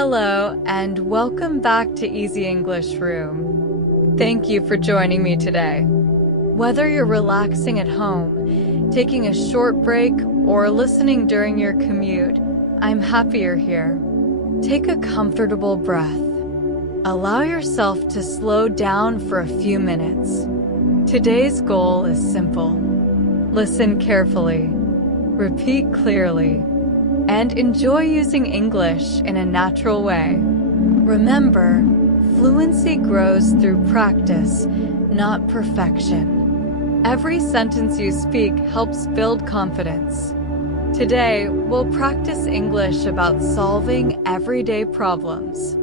Hello, and welcome back to Easy English Room. Thank you for joining me today. Whether you're relaxing at home, taking a short break, or listening during your commute, I'm happy you're here. Take a comfortable breath. Allow yourself to slow down for a few minutes. Today's goal is simple. Listen carefully, repeat clearly, and enjoy using English in a natural way. Remember, fluency grows through practice, not perfection. Every sentence you speak helps build confidence. Today, we'll practice English about solving everyday problems.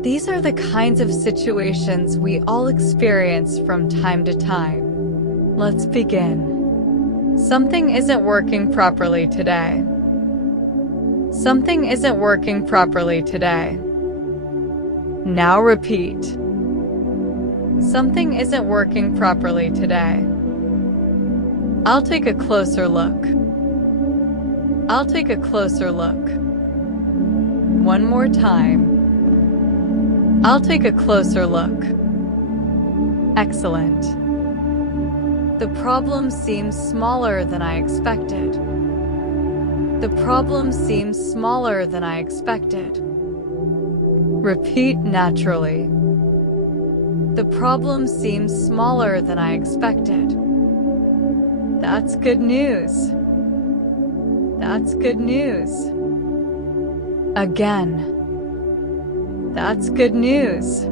These are the kinds of situations we all experience from time to time. Let's begin. Something isn't working properly today. Something isn't working properly today. Now repeat. Something isn't working properly today. I'll take a closer look. I'll take a closer look. One more time. I'll take a closer look. Excellent. The problem seems smaller than I expected. The problem seems smaller than I expected. Repeat naturally. The problem seems smaller than I expected. That's good news. That's good news. Again. That's good news.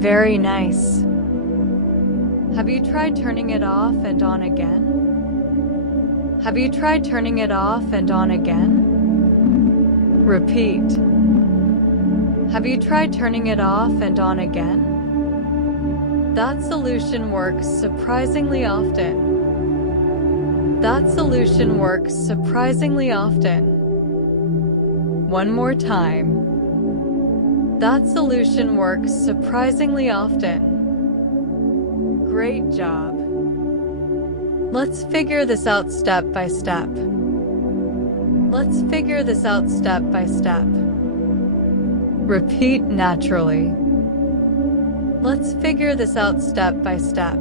Very nice. Have you tried turning it off and on again? Have you tried turning it off and on again? Repeat. Have you tried turning it off and on again? That solution works surprisingly often. That solution works surprisingly often. One more time. That solution works surprisingly often. Great job. Let's figure this out step by step. Let's figure this out step by step. Repeat naturally. Let's figure this out step by step.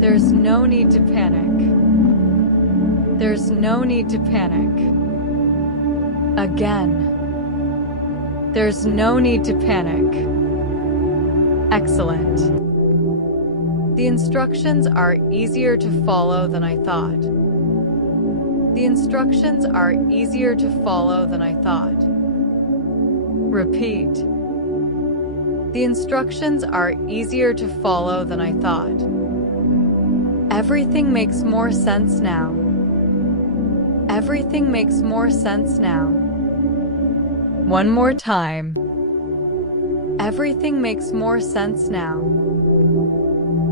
There's no need to panic. There's no need to panic. Again. There's no need to panic. Excellent. The instructions are easier to follow than I thought. The instructions are easier to follow than I thought. Repeat. The instructions are easier to follow than I thought. Everything makes more sense now. Everything makes more sense now. One more time. Everything makes more sense now.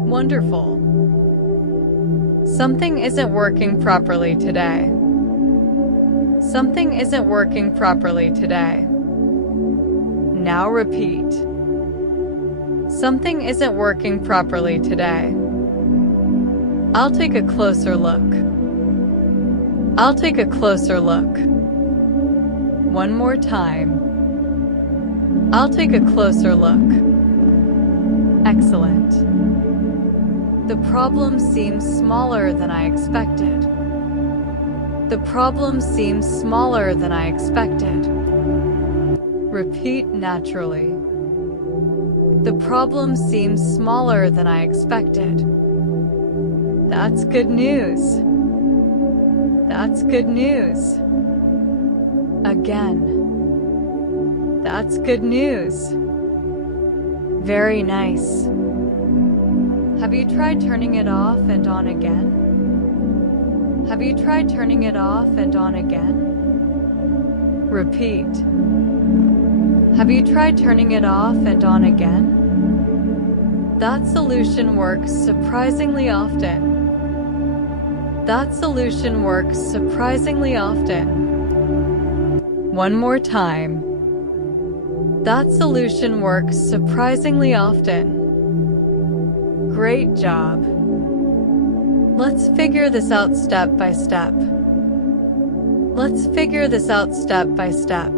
Wonderful. Something isn't working properly today. Something isn't working properly today. Now repeat. Something isn't working properly today. I'll take a closer look. I'll take a closer look. One more time. I'll take a closer look. Excellent. The problem seems smaller than I expected. The problem seems smaller than I expected. Repeat naturally. The problem seems smaller than I expected. That's good news. That's good news. Again. That's good news. Very nice. Have you tried turning it off and on again? Have you tried turning it off and on again? Repeat. Have you tried turning it off and on again? That solution works surprisingly often. That solution works surprisingly often. One more time. That solution works surprisingly often. Great job. Let's figure this out step by step. Let's figure this out step by step.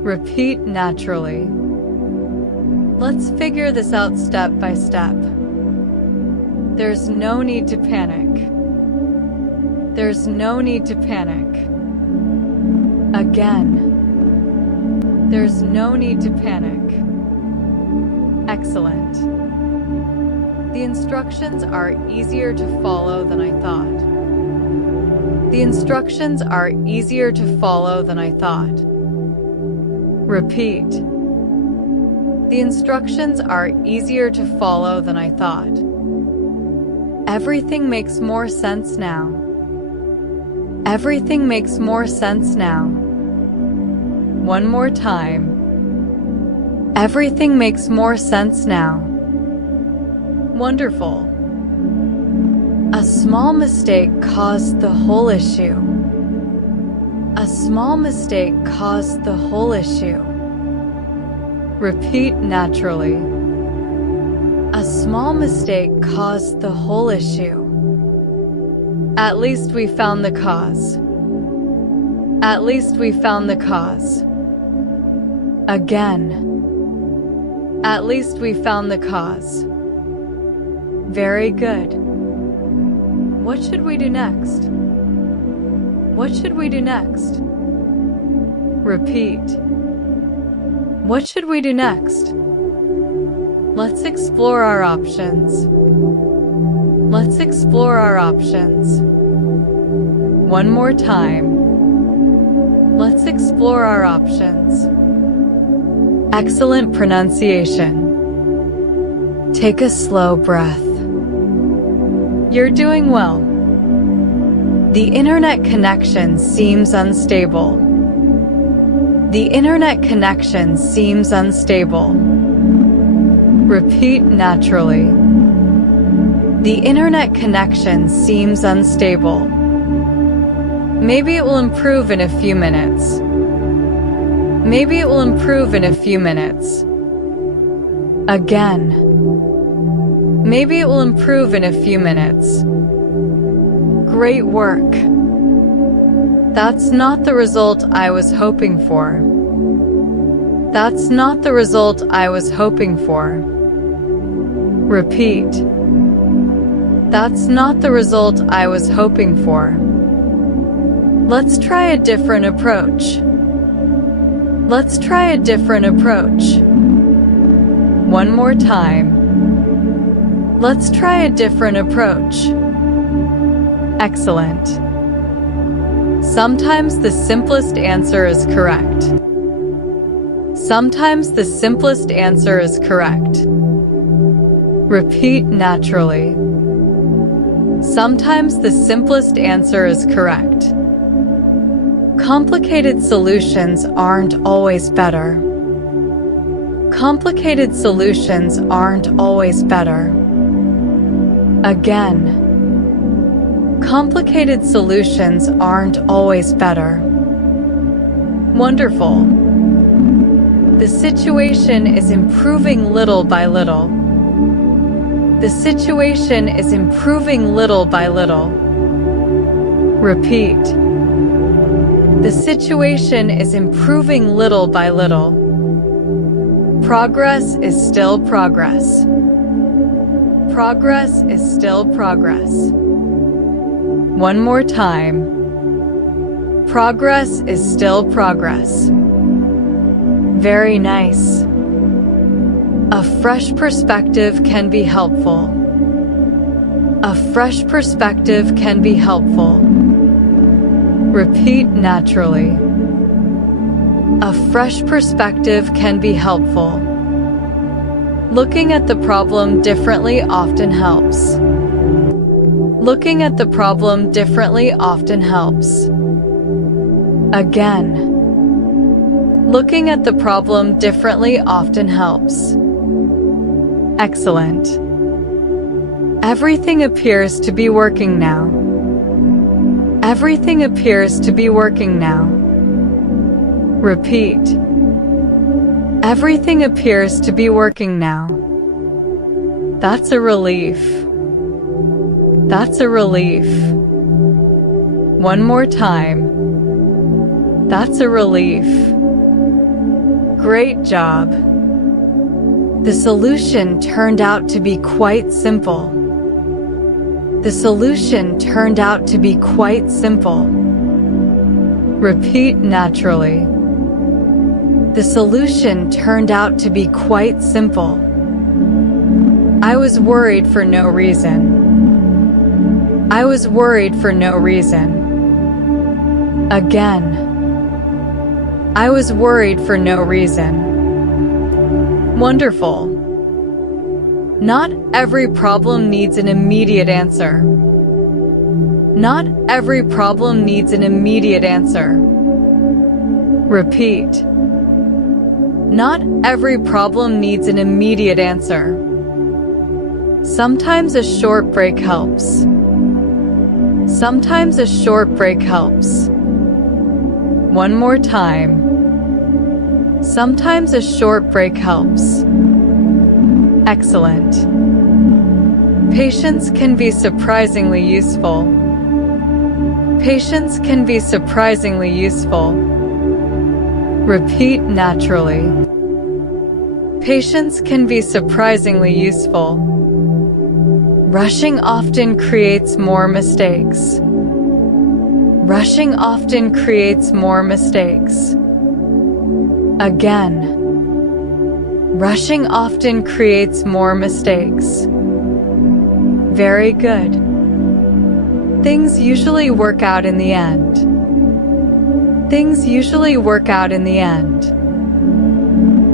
Repeat naturally. Let's figure this out step by step. There's no need to panic. There's no need to panic. Again. There's no need to panic. Excellent. The instructions are easier to follow than I thought. The instructions are easier to follow than I thought. Repeat. The instructions are easier to follow than I thought. Everything makes more sense now. Everything makes more sense now. One more time. Everything makes more sense now. Wonderful. A small mistake caused the whole issue. A small mistake caused the whole issue. Repeat naturally. A small mistake caused the whole issue. At least we found the cause. At least we found the cause. Again. At least we found the cause. Very good. What should we do next? What should we do next? Repeat. What should we do next? Let's explore our options. Let's explore our options. One more time. Let's explore our options. Excellent pronunciation. Take a slow breath. You're doing well. The internet connection seems unstable. The internet connection seems unstable. Repeat naturally. The internet connection seems unstable. Maybe it will improve in a few minutes. Maybe it will improve in a few minutes. Again. Maybe it will improve in a few minutes. Great work. That's not the result I was hoping for. That's not the result I was hoping for. Repeat. That's not the result I was hoping for. Let's try a different approach. Let's try a different approach. One more time. Let's try a different approach. Excellent. Sometimes the simplest answer is correct. Sometimes the simplest answer is correct. Repeat naturally. Sometimes the simplest answer is correct. Complicated solutions aren't always better. Complicated solutions aren't always better. Again. Complicated solutions aren't always better. Wonderful. The situation is improving little by little. The situation is improving little by little. Repeat. The situation is improving little by little. Progress is still progress. Progress is still progress. One more time. Progress is still progress. Very nice. A fresh perspective can be helpful. A fresh perspective can be helpful. Repeat naturally. A fresh perspective can be helpful. Looking at the problem differently often helps. Looking at the problem differently often helps. Again. Looking at the problem differently often helps. Excellent. Everything appears to be working now. Everything appears to be working now. Repeat. Everything appears to be working now. That's a relief. That's a relief. One more time. That's a relief. great job. The solution turned out to be quite simple. The solution turned out to be quite simple. Repeat naturally. The solution turned out to be quite simple. I was worried for no reason. I was worried for no reason. Again. I was worried for no reason. Wonderful. Not every problem needs an immediate answer. Not every problem needs an immediate answer. Repeat. Not every problem needs an immediate answer. Sometimes a short break helps. Sometimes a short break helps. One more time. Sometimes a short break helps. Excellent. Patience can be surprisingly useful. Patience can be surprisingly useful. Repeat naturally. Patience can be surprisingly useful. Rushing often creates more mistakes. Rushing often creates more mistakes. Again. Rushing often creates more mistakes. Very good. Things usually work out in the end. Things usually work out in the end.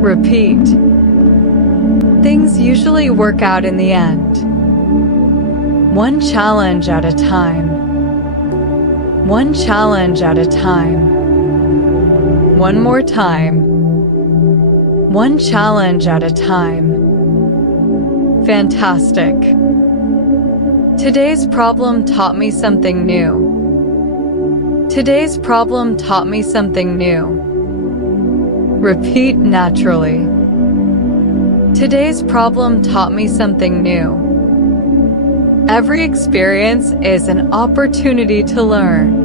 Repeat. Things usually work out in the end. One challenge at a time. One challenge at a time. One more time. One challenge at a time. Fantastic. Today's problem taught me something new. Today's problem taught me something new. Repeat naturally. Today's problem taught me something new. Every experience is an opportunity to learn.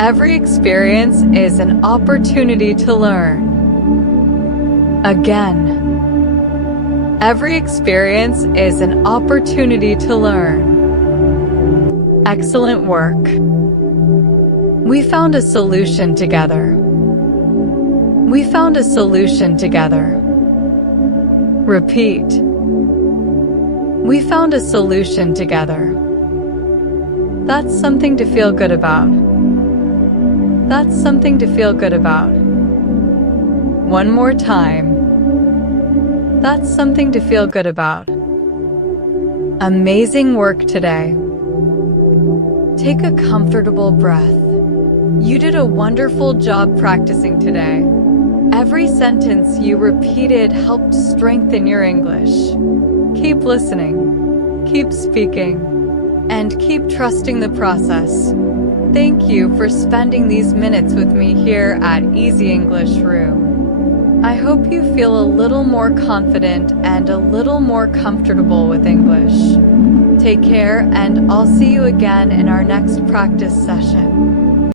Every experience is an opportunity to learn. Again. Every experience is an opportunity to learn. Excellent work. We found a solution together. We found a solution together. Repeat. We found a solution together. That's something to feel good about. That's something to feel good about. One more time. That's something to feel good about. Amazing work today. Take a comfortable breath. You did a wonderful job practicing today. Every sentence you repeated helped strengthen your English. Keep listening, keep speaking, and keep trusting the process. Thank you for spending these minutes with me here at Easy English Room. I hope you feel a little more confident and a little more comfortable with English. Take care, and I'll see you again in our next practice session.